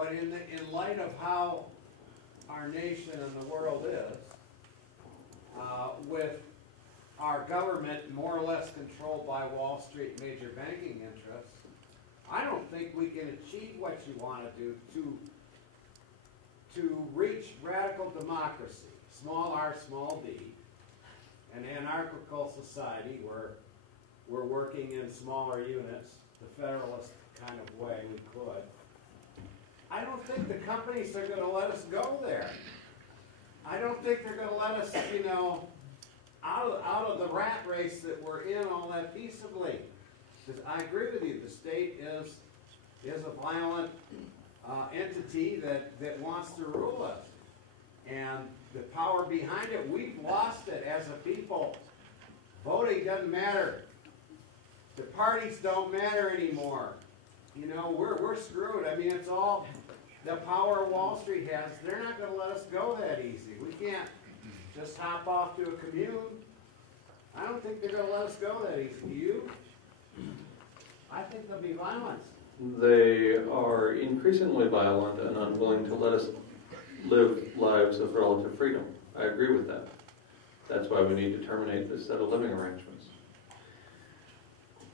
But in light of how our nation and the world is, with our government more or less controlled by Wall Street major banking interests, I don't think we can achieve what you want to do to reach radical democracy, small r, small d, an anarchical society where we're working in smaller units, the federalist kind of way we could. I don't think the companies are going to let us go there. I don't think they're going to let us, you know, out of the rat race that we're in all that peaceably. Because I agree with you, the state is a violent entity that wants to rule us. And the power behind it, we've lost it as a people. Voting doesn't matter. The parties don't matter anymore. You know, we're screwed. I mean, it's all the power Wall Street has. They're not going to let us go that easy. We can't just hop off to a commune. I don't think they're going to let us go that easy. Do you? I think there'll be violence. They are increasingly violent and unwilling to let us live lives of relative freedom. I agree with that. That's why we need to terminate this set of living arrangements.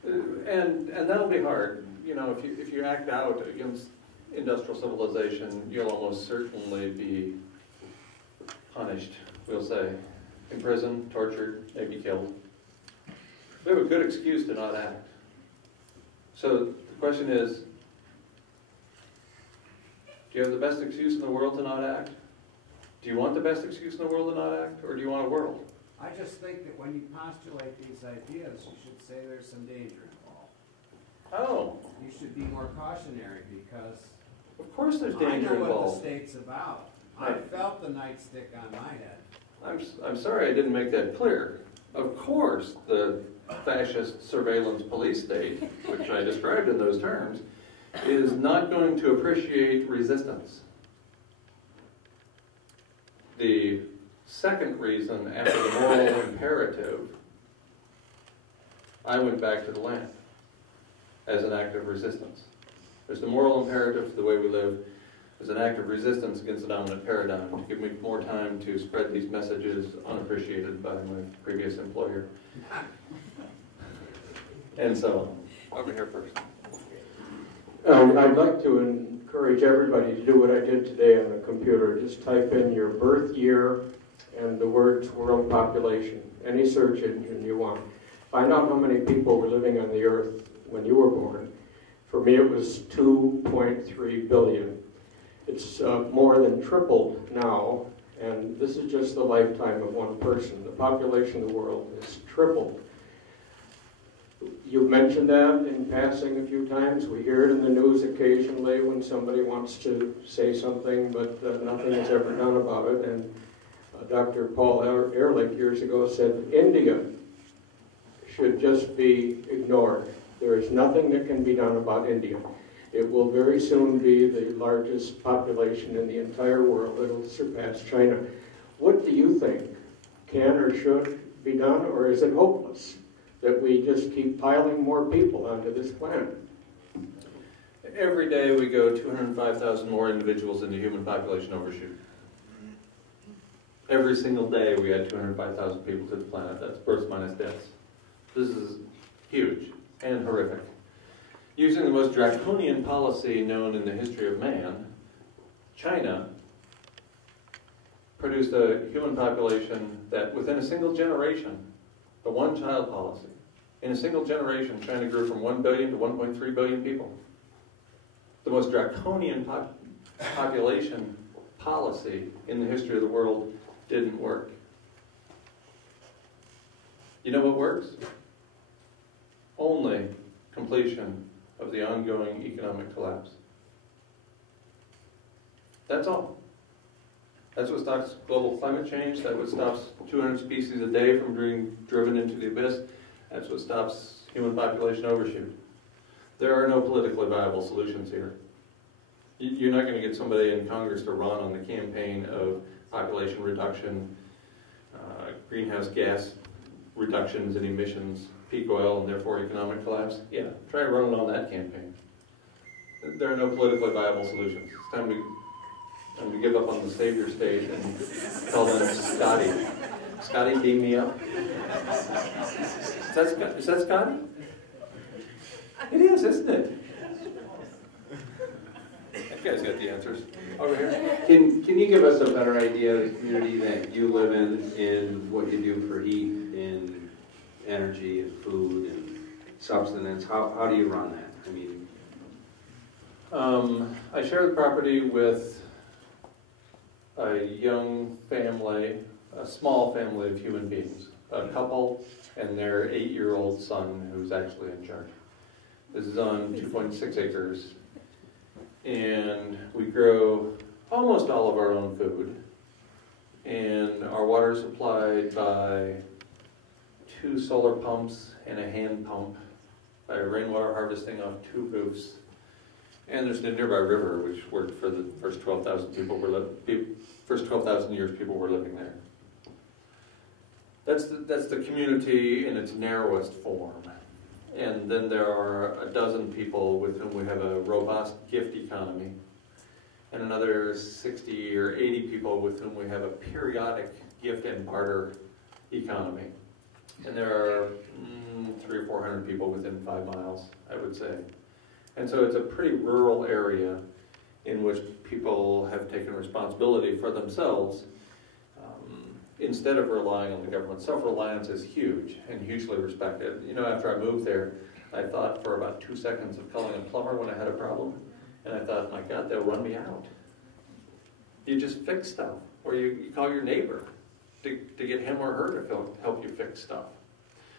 And that'll be hard. You know, if you act out against industrial civilization, you'll almost certainly be punished, we'll say. Imprisoned, tortured, maybe killed. We have a good excuse to not act. So the question is, do you have the best excuse in the world to not act? Do you want the best excuse in the world to not act, or do you want a world? I just think that when you postulate these ideas, you should say there's some danger involved. Oh. You should be more cautionary because Of course there's danger I know involved. what the state's about. I felt the nightstick on my head. I'm sorry I didn't make that clear. Of course the fascist surveillance police state, which I described in those terms, is not going to appreciate resistance. The second reason, after the moral imperative, I went back to the land as an act of resistance. There's the moral imperative for the way we live as an act of resistance against the dominant paradigm, to give me more time to spread these messages unappreciated by my previous employer. And so, over here first. I'd like to encourage everybody to do what I did today on the computer. Just type in your birth year and the words world population, any search engine you want. Find out how many people were living on the earth when you were born. For me it was 2.3 billion. It's more than tripled now, and this is just the lifetime of one person. The population of the world has tripled. You've mentioned that in passing a few times. We hear it in the news occasionally when somebody wants to say something, but nothing is ever done about it. And Dr. Paul Ehrlich years ago said India should just be ignored. There is nothing that can be done about India. It will very soon be the largest population in the entire world. It'll surpass China. What do you think can or should be done, or is it hopeless that we just keep piling more people onto this planet? Every day we go 205,000 more individuals into human population overshoot. Every single day we add 205,000 people to the planet. That's births minus deaths. This is huge and horrific. Using the most draconian policy known in the history of man, China produced a human population that within a single generation, the one-child policy, in a single generation, China grew from 1 billion to 1.3 billion people. The most draconian population policy in the history of the world didn't work. You know what works? Only completion of the ongoing economic collapse. That's all. That's what stops global climate change. That's what stops 200 species a day from being driven into the abyss. That's what stops human population overshoot. There are no politically viable solutions here. You're not going to get somebody in Congress to run on the campaign of population reduction, greenhouse gas reductions and emissions, peak oil, and therefore economic collapse. Yeah, try running on that campaign. There are no politically viable solutions. It's time to give up on the savior state and call them Scotty. Scotty, beam me up. Is that Scotty? It is, isn't it? That guy's got the answers. Over here. Can you give us a better idea of the community that you live in what you do for heat and energy and food and subsistence? How do you run that? I mean, I share the property with a young family, a small family of human beings, a couple and their 8-year-old son who's actually in charge. This is on 2.6 acres, and we grow almost all of our own food, and our water is supplied by 2 solar pumps and a hand pump, by rainwater harvesting off 2 roofs. And there's a nearby river which worked for the first 12,000 years people were living there. That's the community in its narrowest form. And then there are a dozen people with whom we have a robust gift economy, and another 60 or 80 people with whom we have a periodic gift and barter economy. And there are 300 or 400 people within 5 miles, I would say. And so it's a pretty rural area in which people have taken responsibility for themselves instead of relying on the government. Self-reliance is huge and hugely respected. You know, after I moved there, I thought for about 2 seconds of calling a plumber when I had a problem, and I thought, my God, they'll run me out. You just fix stuff, or you call your neighbor to get him or her to help you fix stuff.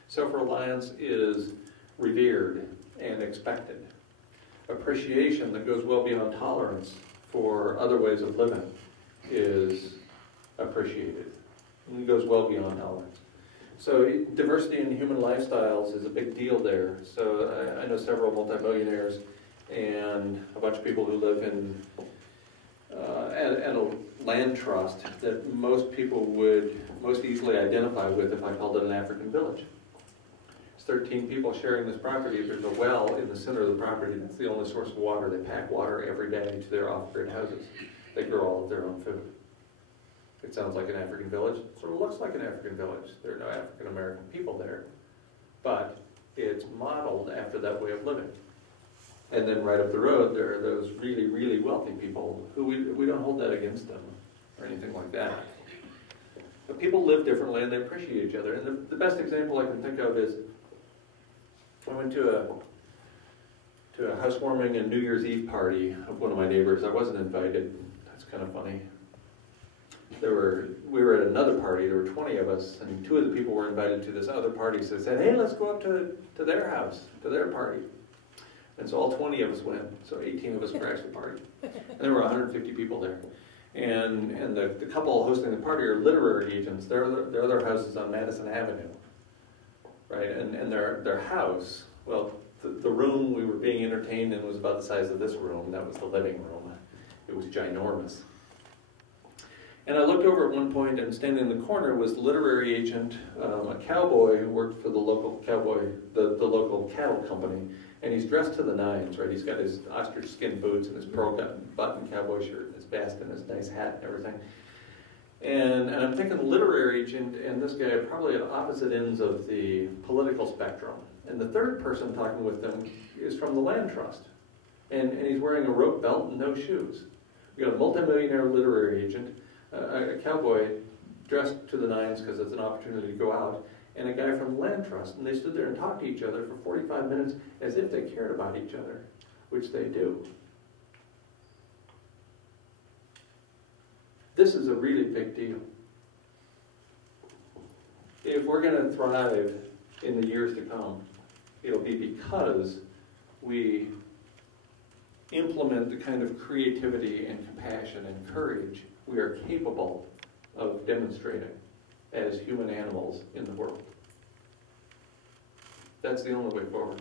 Self-reliance is revered and expected. Appreciation that goes well beyond tolerance for other ways of living is appreciated. And it goes well beyond tolerance. So diversity in human lifestyles is a big deal there. So I know several multimillionaires and a bunch of people who live in a land trust that most people would most easily identify with if I called it an African village. It's 13 people sharing this property. There's a well in the center of the property. That's the only source of water. They pack water every day to their off-grid houses. They grow all of their own food. It sounds like an African village. It sort of looks like an African village. There are no African American people there. But it's modeled after that way of living. And then right up the road, there are those really, really wealthy people who we don't hold that against them or anything like that. But people live differently and they appreciate each other. And the best example I can think of is I went to a housewarming and New Year's Eve party of one of my neighbors. I wasn't invited. That's kind of funny. We were at another party. There were 20 of us, and 2 of the people were invited to this other party. So they said, hey, let's go up to their house, to their party. And so all 20 of us went. So 18 of us crashed the party. And there were 150 people there. And the couple hosting the party are literary agents. Their house is on Madison Avenue, right? And their house, well, the room we were being entertained in was about the size of this room. That was the living room. It was ginormous. And I looked over at one point, and standing in the corner was the literary agent, a cowboy who worked for the local local cattle company. And he's dressed to the nines, right? He's got his ostrich skin boots and his pearl button cowboy shirt and his vest and his nice hat and everything. And I'm thinking the literary agent and this guy are probably at opposite ends of the political spectrum. And the third person talking with them is from the land trust. And he's wearing a rope belt and no shoes. We got a multimillionaire literary agent, a cowboy dressed to the nines because it's an opportunity to go out, and a guy from the land trust. And they stood there and talked to each other for 45 minutes as if they cared about each other, which they do. This is a really big deal. If we're going to thrive in the years to come, it'll be because we implement the kind of creativity and compassion and courage we are capable of demonstrating as human animals in the world. That's the only way forward.